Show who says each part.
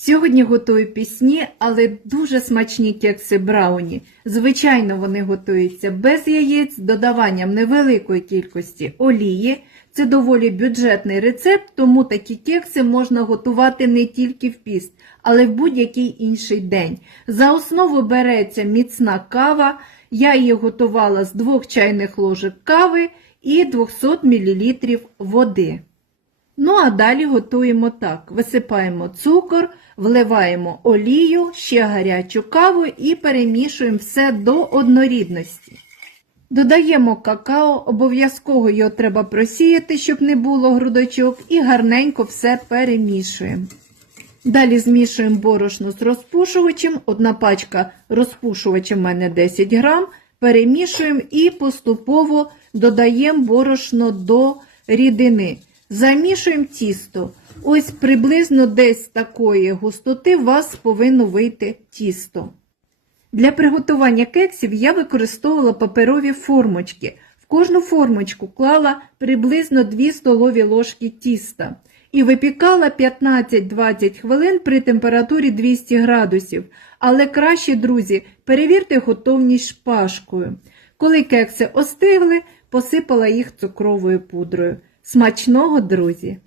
Speaker 1: Сьогодні готую пісні, але дуже смачні кекси брауні. Звичайно, вони готуються без яєць з додаванням невеликої кількості олії. Це доволі бюджетний рецепт, тому такі кекси можна готувати не тільки в піст, але в будь-який інший день. За основу береться міцна кава. Я її готувала з 2 чайних ложок кави і 200 мл води. Ну а далі готуємо так: висипаємо цукор, вливаємо олію, ще гарячу каву і перемішуємо все до однорідності. Додаємо какао, обов'язково його треба просіяти, щоб не було грудочок, і гарненько все перемішуємо. Далі змішуємо борошно з розпушувачем. Одна пачка розпушувача в мене 10 грам. Перемішуємо і поступово додаємо борошно до рідини. Замішуємо тісто. Ось приблизно десь такої густоти у вас повинно вийти тісто. Для приготування кексів я використовувала паперові формочки. В кожну формочку клала приблизно 2 столові ложки тіста і випікала 15-20 хвилин при температурі 200 градусів. Але краще, друзі, перевірте готовність шпажкою. Коли кекси остигли, посипала їх цукровою пудрою. Смачного, друзі!